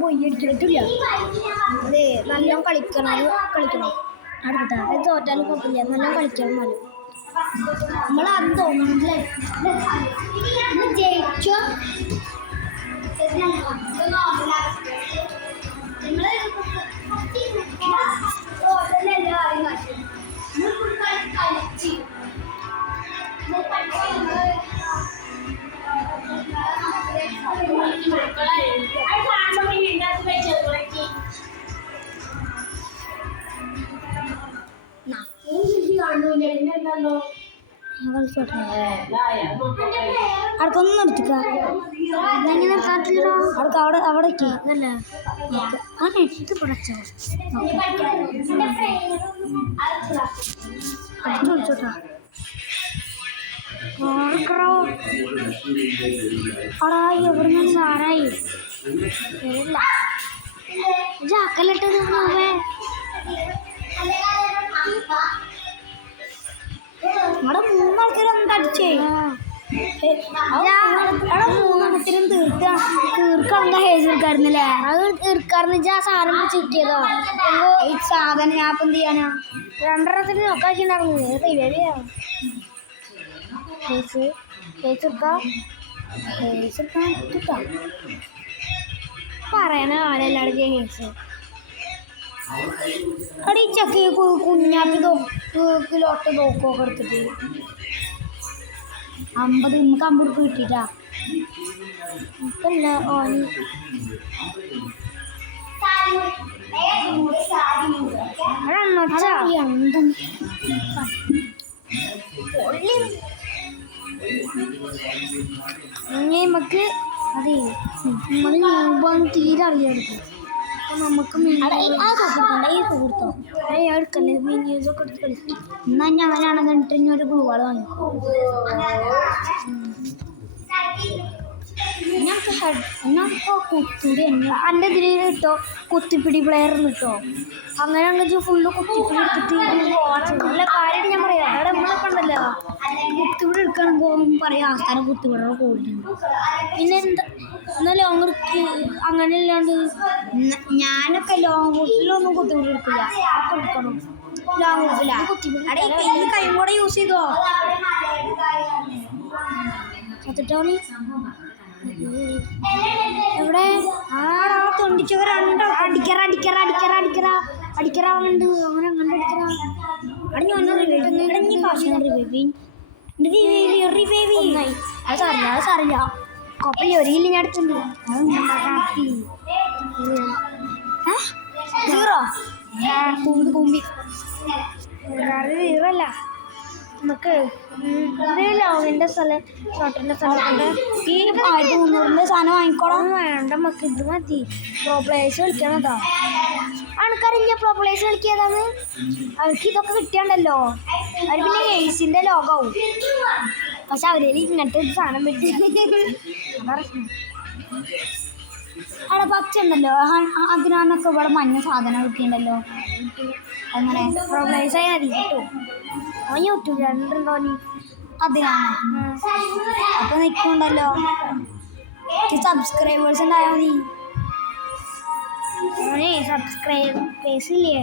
പോയിട്ടില്ല. അതെ, നല്ല കളിക്കണം അടുത്ത തോറ്റാലും കുഴപ്പമില്ല, നല്ല കളിക്കണം. നമ്മളത് തോന്നുന്നില്ല ജയിച്ചോ. അടുത്തൊന്നും നിർത്തിക്ക അവിടേക്ക് ഇത് പടച്ചോ വിളിച്ചോട്ടാ. അടായി എവിടെ നിന്ന് സാറായി വരില്ല. ജാക്കലിട്ടത് നമ്മുടെ 3 ആൾക്കാരൊന്നും അടിച്ചേ. മൂന്നെണ്ണത്തിനും തീർക്കാണെന്ന ഹേസ് എടുക്കാറുന്നില്ലേ? അത് തീർക്കാറുന്ന് ആ സാധനം വെച്ച് കിട്ടിയതോ ഈ സാധനം. ഞാൻ ഇപ്പം എന്ത് ചെയ്യാനാ 2 നോക്കാക്കിണ്ടായിരുന്നു. ഹേസ് എടുക്കാൻ കിട്ടാം പറയണ ആരെല്ലാടും ഹേസ് അടി ചക്കി കുഞ്ഞാക്കി കിലോട്ട് നോക്കൊക്കെ എടുത്തിട്ട് 50 നമുക്ക് 50 രൂപ കിട്ടിട്ടാ. ഇപ്പല്ല ഓന് നമുക്ക് അതെ നമ്മൾ തീരെ അറിയാം. നമുക്ക് ഈ സുഹൃത്തോ എടുക്കല്ലേ മീനിയൊക്കെ എടുത്ത് കളിക്കും. എന്നാൽ ഞാനാണെന്ന് പറഞ്ഞിട്ട് ഇനി ഒരു ഗ്ലൂവാൾ വാങ്ങിക്കും. ഞാനിപ്പോൾ കുത്തിരി എൻ്റെ ഇതിൽ കിട്ടോ കുത്തിപ്പിടി പ്ലെയറിന് കിട്ടോ. അങ്ങനെയാണെങ്കിൽ ഫുള്ള് കുത്തിപ്പിടി എടുത്തിട്ട് നല്ല കാര്യമായിട്ട് ഞാൻ പറയാം. അവിടെ നമ്മളൊക്കെ ഉണ്ടല്ലോ കുത്തിപ്പിടി എടുക്കുകയാണെങ്കിൽ പറയാം ആസ്ഥാനം കുത്തിപ്പിട കൂടുതലുണ്ട്. പിന്നെ എന്നാൽ ലോങ് അങ്ങനെ അല്ലാണ്ട് ഞാനൊക്കെ ലോങ് റൂട്ടിലൊന്നും കുത്തിപ്പിടി എടുക്കില്ല. അപ്പം എടുക്കണം ലോങ് റൂട്ടില്ല അവിടെ ഈ കൈ കൂടെ യൂസ് ചെയ്തോ സത്യട്ടോളി എവിടെ ആടാ തൊണ്ടിച്ചവ രണ്ടോ അടിക്കറാവുന്നുണ്ട്. അങ്ങനെ അടിക്കറ അടങ്ങി വന്നീ കാശ് അത് സാറില്ല കൊപ്പല്ല ഒരു കിലോ ഞാൻ അടുത്തുണ്ട്. സീറോ കുമ്പി സീറല്ല നമുക്ക് ലോങ്ങിൻ്റെ ഷോട്ടിൻ്റെ സ്ഥലമുണ്ട്. ഈ 1300 സാധനം വാങ്ങിക്കോളാം വേണ്ട. നമുക്ക് ഇത് മതി. പ്രോ പ്ലേയേഴ്സ് കളിക്കണം കേട്ടോ. ആൾക്കാരില്ല പ്രോ പ്ലേയേഴ്സ് കളിക്കിയതാണ്. അവർക്ക് ഇതൊക്കെ കിട്ടിയാണ്ടല്ലോ അവർ പിന്നെ എയ്സിൻ്റെ ലോകമാവും. പക്ഷെ അവരിൽ ഇങ്ങനത്തെ ഒരു സാധനം പറ്റി അവിടെ പച്ച ഉണ്ടല്ലോ. അതിനാന്നൊക്കെ ഇവിടെ മഞ്ഞ സാധനം കിട്ടിയിട്ടുണ്ടല്ലോ. അങ്ങനെ പ്രോ പ്ലേയേഴ്സ് ആയി മതി കിട്ടും. അവൻ യൂട്യൂബ് ചാനലുണ്ടോ നീ? അതിനാണ് അപ്പൊ നിൽക്കുന്നുണ്ടല്ലോ. സബ്സ്ക്രൈബേഴ്സ് ഉണ്ടായാൽ മതി. അവനെ സബ്സ്ക്രൈബേഴ്സ് ഇല്ലേ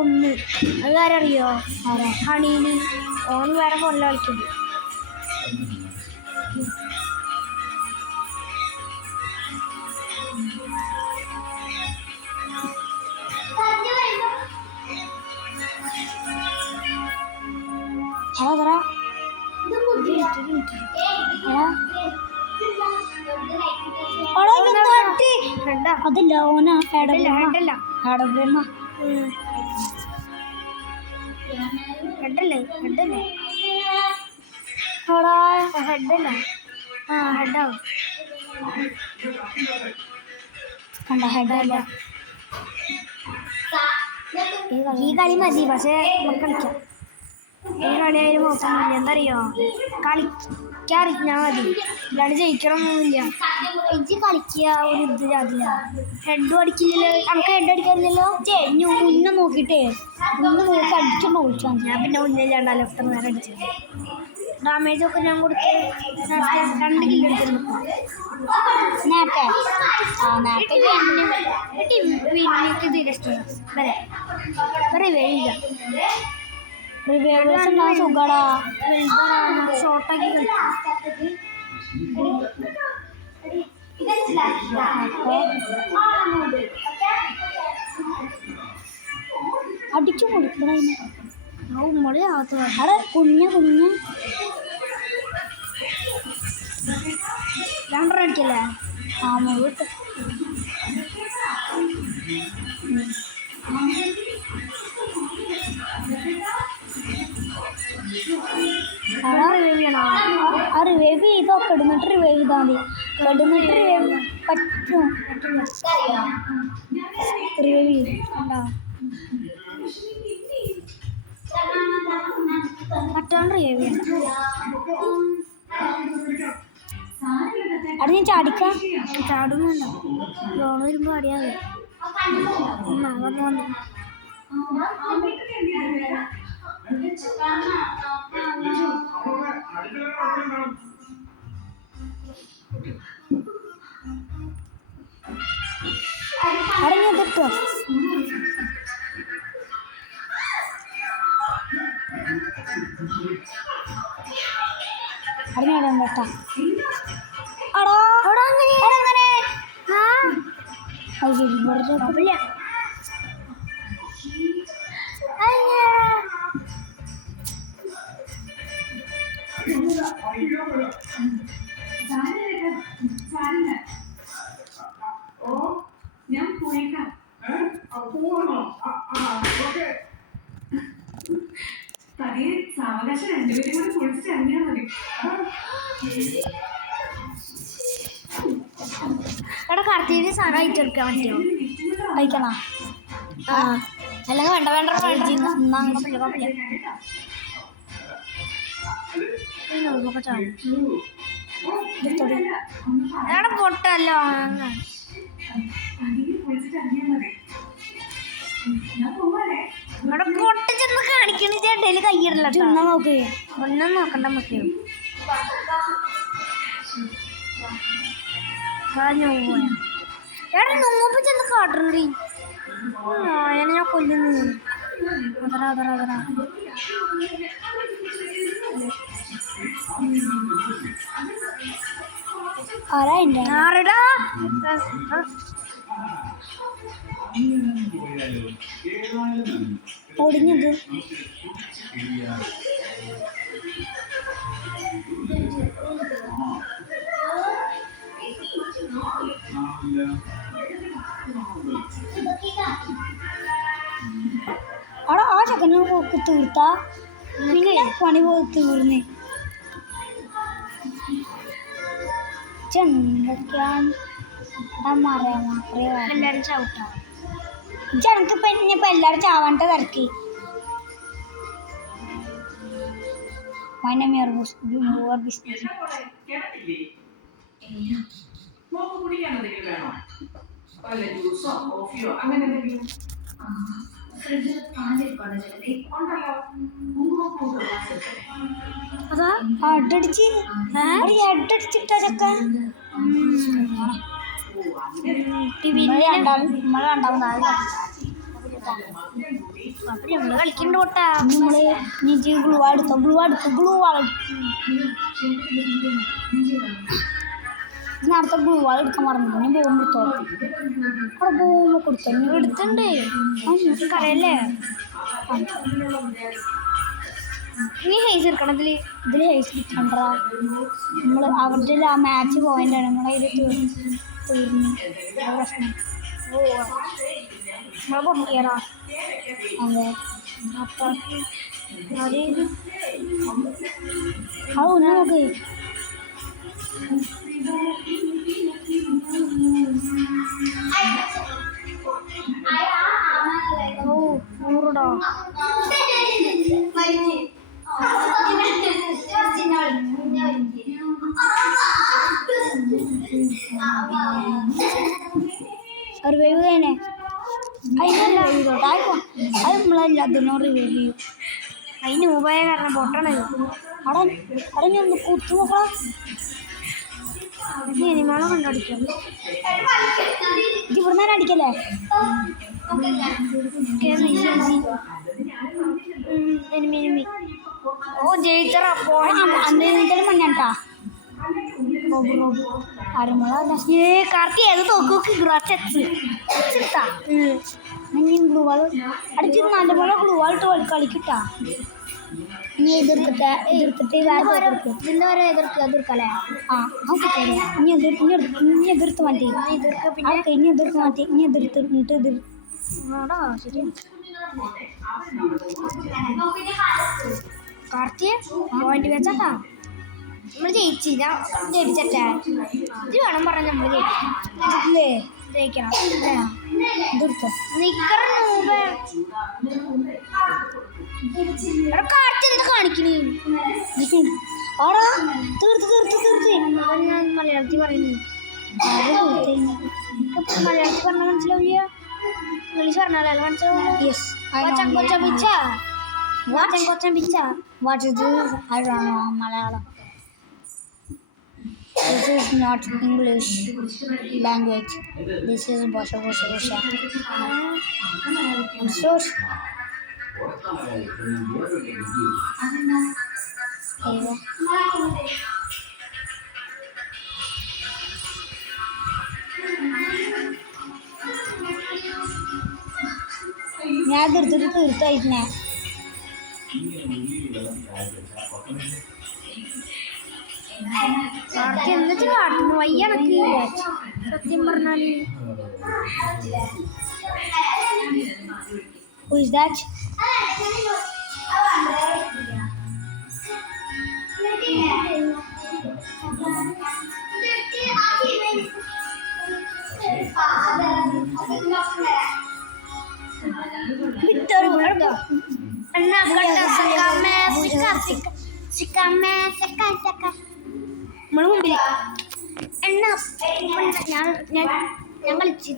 1. അത് ആരറിയോ? ഹണീന്. ഓൻ വേറെ ഫോണിൽ കളിക്കുന്നു. അതല്ല ഓന ഹെഡല്ല ഹെഡാവും കണ്ട ഹെഡല്ല. ഈ കളി മതി. പക്ഷേ നമുക്ക് കളിക്കാം. ഈ കളിയായാലും മോശമില്ല. എന്തറിയോ കളിക്കാൻ അറിഞ്ഞാൽ മതി, അല്ലാണ്ട് ജയിക്കണമൊന്നുമില്ല. ഇജ്ജ് കളിക്കുക ഒരു ഇതില്ല, ഹെഡ് അടിക്കില്ലല്ലോ. നമുക്ക് ഹെഡ് അടിക്കാനില്ലല്ലോ. മുന്നേ നോക്കിയിട്ടേ മുന്നേ നോക്കി അടിച്ചോണ്ട് വിളിച്ചാൽ ഞാൻ പിന്നെ മുന്നേ ചേണ്ടാലോ എത്ര നേരം അടിച്ചു. ഡാമേജ് ഒക്കെ ഞാൻ കൊടുത്ത് 2 കിലോ എടുത്തിരുന്നു നേരത്തെ. നേരത്തെ വീട്ടിലേക്ക് തീരെ ഇഷ്ടമാണ് വരെ റിവൈവില്ല. റിവൈവ് സുഖടാ, ഷോർട്ടാക്കി കളിക്കും. അടിച്ചു കൊടുക്കണ ഉമ്മളി ആകത്ത അവിടെ കുഞ്ഞ 2 അടിക്കല്ലേ. മുഴുവട്ട് റിവൈവ് ചെയ്തോ, കിടന്നിട്ട് റിവൈവ് ചെയ്താൽ മതി. കിടന്നിട്ട് റിവൈവ് പറ്റും, റിവൈവ് ചെയ്യണ്ടോ മറ്റാണ്ട് റിവൈവ് ചെയ്യണം. അവിടെ ഞാൻ ചാടിക്കാം, ചാടുന്നുണ്ടോ ലോൺ വരുമ്പോൾ അടിയാതെ വന്നു. അടങ്ങിട്ടോ അടങ്ങിടാൻ കേട്ടാ. അടാ അങ്ങനെ അത് ശരി കുഴപ്പമില്ല. ഞാൻ പോയേക്കാം. പതിയെ സാവകാശം 2 പേരും കൂടെ കുളിച്ചിട്ട് ഇറങ്ങിയാൽ മതി. ഇവിടെ കറക്റ്റ് സാധനം അയച്ചെടുക്കാൻ പറ്റുമോ? അയക്കണോ? അല്ലെങ്കിൽ വേണ്ട അവിടെ പൊട്ടല്ലോ. ഇവിടെ പൊട്ടിച്ചെന്ന് കാണിക്കണ ചേട്ടയില് കയ്യിടില്ല. നോക്ക് ഒന്നും നോക്കണ്ട മക്കളെ. എടാ നോമ്പ് ചെന്ന് കാട്ടണി നായനെ ഞാൻ കൊല്ലുന്നു. അതറാ ആരടാ ഒടിഞ്ഞത്? അവിടെ ആ ചക്കനെ തീർത്താ പിന്നെ പണി പോയി തീർന്ന്. ചെന്തൊക്കെയാണ് എല്ലാരും ചവിട്ടാ. ജനക്ക് ഇപ്പൊ എല്ലാരും ചാവാണ്ട തിരക്കി. ബിസിനസ് അതാ അടിച്ചിട്ടാ ചക്ക. നമ്മള് കളിക്കണ്ട കൊട്ടാ. നമ്മള് ഗ്ലൂ അടുത്തോ നേരത്തെ ഗ്ലൂ വാൾ എടുക്കാൻ മറന്നു. ഞാൻ ബോംബ് എടുത്തോ? അവിടെ ബോംബ് കൊടുത്തോ? നിങ്ങൾ എടുത്തുണ്ട് കറിയല്ലേ. ഇനി ഹേസ് എടുക്കണം. ഇതിൽ ഹേസ് എടുക്കണ്ടാ. നമ്മൾ അവരുടെ ആ മാച്ച് പോയിന്റാണ് നമ്മളെ ഇത് തീർന്നു പ്രശ്നം. നമ്മളെ പൊട്ടിയറാ. അതെ അപ്പം അത് ഒന്ന് നോക്ക്. നൂറുടോ അതിനല്ല അത് നമ്മളെല്ലാത്തിനും റിവ്യൂ ചെയ്യും. അതിന് ഉപായ കാരണം പൊട്ടണത് അവിടെ ഞാൻ ഒന്ന് കുത്തു നോക്കാം. സിനിമകളെ കണ്ടടിക്കാം. ഇവിടുന്ന് തന്നെ അടിക്കല്ലേ? ഓ ജയിച്ചറാ അന്നേരം മഞ്ഞാട്ടാ. കാർത്തി ഏത് തോക്ക് ഗ്ലൂവാൾ അടിച്ച് നല്ലപോലെ ഗ്ലൂവാളിട്ട് കളിക്കിട്ടാ. ഇനി എതിർത്തിട്ട് ഇതിൻ്റെ വരെ എതിർക്കല്ലേ? ആ നമുക്ക് ഇനി എതിർത്ത് മാറ്റി ഇനി എതിർത്ത് മാറ്റി ഇനി എതിർത്തിട്ട് ആടാ ശരി. കാർത്തിയെ പോയിന്റ് വെച്ചാട്ടാ നമ്മൾ ജയിച്ചില്ല. ജയിച്ചട്ടെ ഇത് വേണം പറഞ്ഞ നമ്മൾ ജയിക്കില്ലേ? ജയിക്കണം. കാർത്തി എന്താ കാണിക്കണേ? ആടാ തീർത്ത് ഞാൻ മലയാളത്തിൽ പറയുന്നു. മലയാളത്തിൽ പറഞ്ഞാൽ മനസ്സിലാവില്ല. ഇംഗ്ലീഷ് പറഞ്ഞാലോ മനസ്സിലാവില്ല. Yes What is this? I don't know Malayalam. This is not English language. This is Bosha. I'm so ഞാൻ തീർത്തിട്ട് തീർത്തായിരുന്നേ. എന്നിട്ട് കാട്ടുന്നു വയ്യണക്ക് സത്യം പറഞ്ഞാല്. Who is that? ഞാൻ കളിച്ചു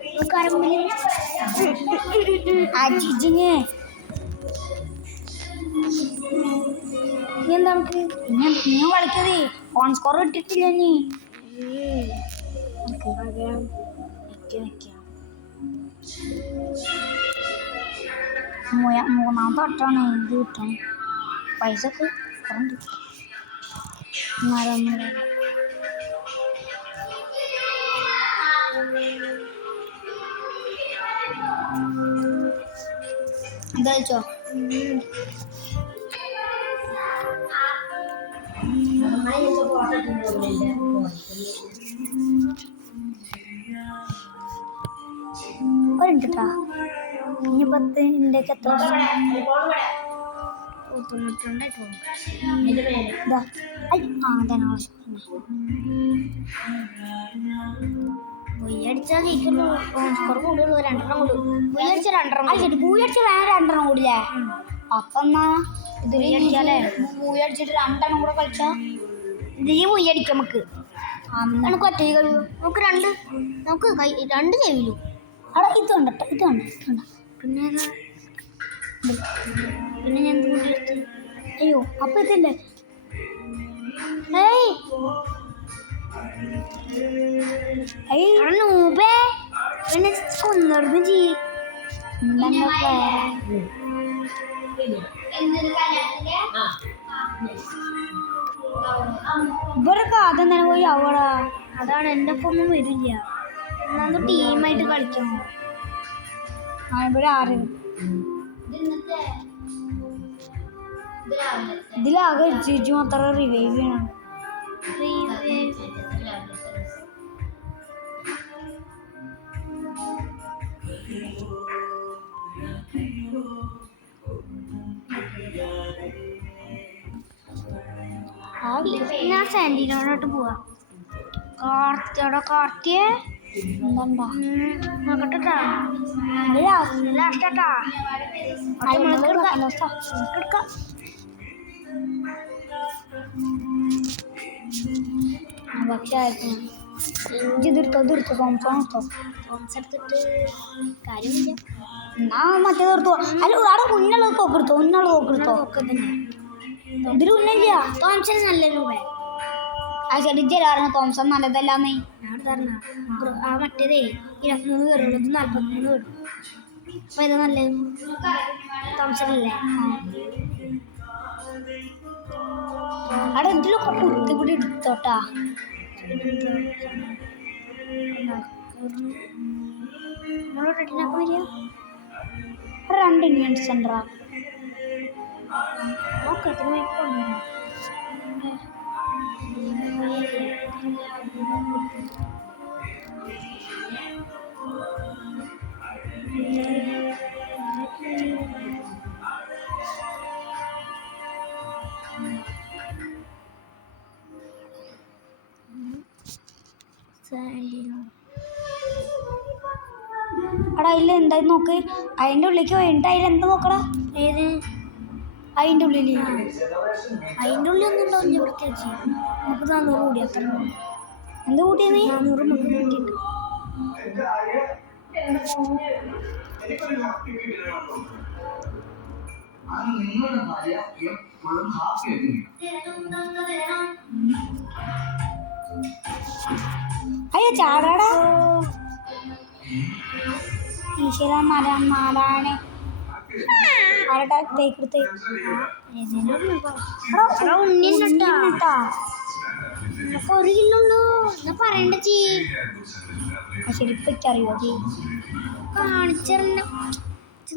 എന്താ നമുക്ക് ഞാൻ കളിക്കതേ ഓൺ സ്കോർ ഇട്ടിട്ടില്ല. നീ മൂന്നാമത്തെ വട്ടമാണ് ഇത് കിട്ടണം. പൈസ ഒക്കെ കുറഞ്ഞു. എന്താ വെച്ചോ? ഒരിട്ടാ ഇനി 10 ഇന്ത്യക്ക് എത്ര 92 അടിച്ചാൽ ജയിക്കുള്ളൂ. സ്കോർ കൂടുള്ളൂ. 2 കൂടും. പൂയടിച്ച 2 വേറെ 2 കൂടില്ലേ? അപ്പൊ എന്നാ ഇതിൽ അടിക്കാല്ലേ? പൂയടിച്ചിട്ട് 2 കൂടെ കളിച്ചാ ഇതിൽ പൂയടിക്കാം. നമുക്ക് ഒറ്റ കഴിയൂ. നമുക്ക് 2 ചെയ്യൂ. അവിടെ ഇത് കണ്ടോ? പിന്നെ ഞാൻ എടുത്ത്. അയ്യോ അപ്പൊ ഇതല്ലേ? കൊന്നർന്ന് ചെയ്യും. ഇവരൊക്കെ ആദ്യം തന്നെ പോയി അവളാ. അതാണ് എൻ്റെ ഒപ്പം ഒന്നും വരില്ല. ഒന്നാമത് ടീമായിട്ട് കളിക്കണം. ഇവിടെ 6 ഇതിലാകെ ജിജു മാത്രം റിവൈവ് ചെയ്യണം. ഞാൻ സാൻഡീനോടോട്ട് പോവാ. കാർത്തിയെ എന്താ നോക്കട്ടെട്ടാ. ലാസ്റ്റാട്ടാ പക്ഷെ ഇതെടുത്തോ തോംസൺ എടുത്തോ. തോംസ് എടുത്തിട്ട് കാര്യമില്ല. എന്നാ മറ്റേ തീർത്തോ. അല്ല അവിടെ മുന്നുള്ളത് തോക്കെടുത്തോ. ഒക്കെ തന്നെ ഇതിൽ മുന്നില്ല. തോംസൺ നല്ല രൂപ. ആ ചെറിയ തോംസൺ നല്ലതല്ലാന്നേ. ഞാൻ പറഞ്ഞ ആ മറ്റേതേ 23 കയറുള്ളൂ, ഇത് 43 കയറും. അപ്പോൾ ഇത് നല്ലത് തോംസൺ അല്ലേ? അവിടെ ഇതിലൊക്കെ കുത്തിപ്പിടി എടുത്തോട്ടാ. നമ്മളോട് റെഡിനാക്കാൻ വരിക. 2 ഇൻവെൻറ്റ്സ് ഉണ്ടാ. നോക്കത്തിന് വേണ്ടി അവിടെ അതിൽ എന്തായി നോക്ക്. അതിൻ്റെ ഉള്ളിലേക്ക് പോയിട്ട് അതിലെന്താ നോക്കടാ. ഏത് അതിൻ്റെ ഉള്ളിൽ അതിൻ്റെ ഉള്ളിൽ ഒന്നും ഉണ്ടാവില്ല പ്രത്യേകിച്ച്. നമുക്ക് 400 കൂടി അത്ര എന്ത് കൂട്ടിയത്. 400 നമുക്ക് കിട്ടിയിട്ട്. അയ്യോ ചാടാടാ. ഈശ്വര നാരായണ ആരടാ തേക്കെടുത്ത്. ഉണ്ണിട്ടാ 1 കിലോ ഉള്ളൂ എന്നാ പറയണ്ട ചീ. ശരി ഇപ്പൊക്കറിയോ ചീ. കാണിച്ചറിഞ്ഞ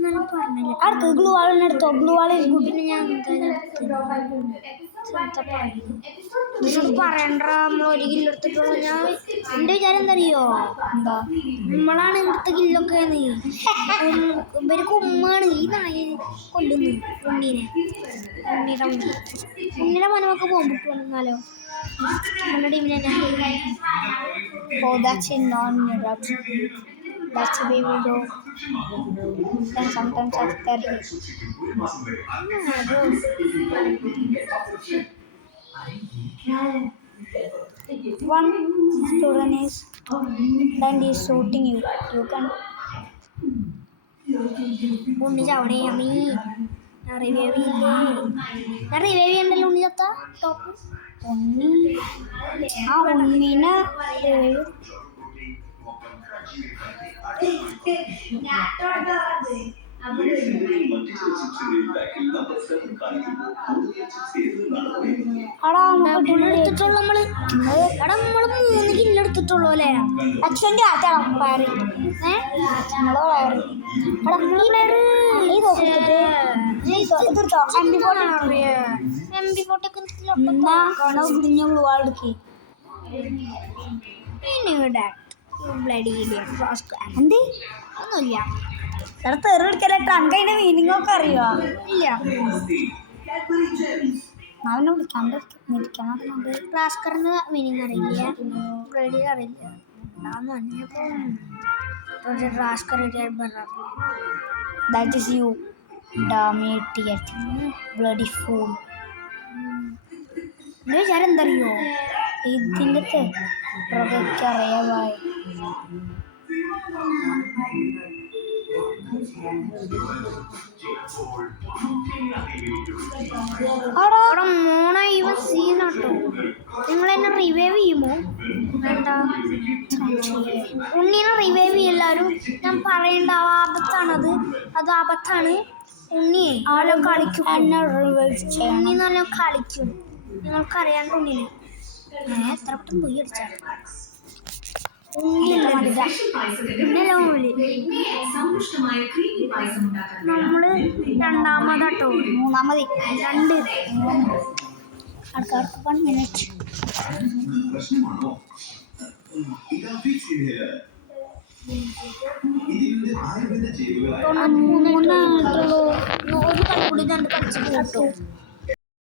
നല്ല പറഞ്ഞില്ല. അടുത്ത് ഗ്ലൂ വാളിനെടുത്തോ. ഗ്ലൂ വാളിൽ പിന്നെ ഞാൻ പറയണ്ട. നമ്മൾ 1 കിലോ എടുത്തിട്ടുള്ളൂ. ഞാൻ എൻ്റെ വിചാരം എന്താ അറിയോ, എന്താ നമ്മളാണ് ഇവിടുത്തെ കില്ലൊക്കെ. ഇവർക്ക് ഉമ്മാണ് ഈ നായ കൊല്ലുന്നു ഉണ്ണിയുടെ മനമൊക്കെ പോകുമ്പോൾ വന്നാലോ നമ്മുടെ ടീമിൽ തന്നെ. Oh, that's a non-neurotic. That's the way we go. Then sometimes after one student is then he's shooting you. You can. ഉണ്ണി ചവിടെ അമ്മീ റിവൈവ് ചെയ്യണ്ടല്ലോ. ഉണ്ണി ചത്ത ടോപ്പ് ഉണ്ണി ആ ഉണ്ണീനെ എടുത്തിട്ടുള്ളൂ. നമ്മള് 3 കിലോ എടുത്തിട്ടുള്ളൂ അല്ലേ. അച്ഛൻ്റെ ആറ്റാണ് വയറ്. നമ്മളെ വയറ് ഗ്ലൂ വാളെടുക്കി. എന്ത് ഒന്നുമില്ല. തെറിവിളിക്കലട്ടോ. അനക്ക് അതിന്റെ മീനിങ് ഒക്കെ അറിയോ. ഇല്ല അവനെ വിളിക്കാണ്ട് ഇരിക്കണം. റാസ്കറിന് മീനിങ് അറിയില്ല, ബ്ലഡി അറിയില്ല. റാസ്കർ That is you, damn idiot, bloody fool. എൻ്റെ വിചാരം എന്താ അറിയോ, ഇതിൻ്റെ അറിയാമായി. അവിടെ മോണ ഇവ സീനാട്ടോ. നിങ്ങൾ എന്നെ റിവൈവ് ചെയ്യുമോ? വേണ്ട, ഉണ്ണീനെ റിവൈവ് ചെയ്യെല്ലാവരും. ഞാൻ പറയേണ്ട ആപത്താണത്, അത് ആപത്താണ്. ഉണ്ണിയെ ആലോ കളിക്കും, ഉണ്ണി നല്ല കളിക്കും. നിങ്ങൾക്കറിയാണ്ട് ഉണ്ണിനെ എത്ര പെട്ടെന്ന് പോയി അടിച്ചാൽ നമ്മള് രണ്ടാമതാട്ടോ, മൂന്നാമത് 2 അടുത്ത 1 minute. ഒരു കളിക്കൂടി 2 കളിച്ചിട്ട് കേട്ടോ.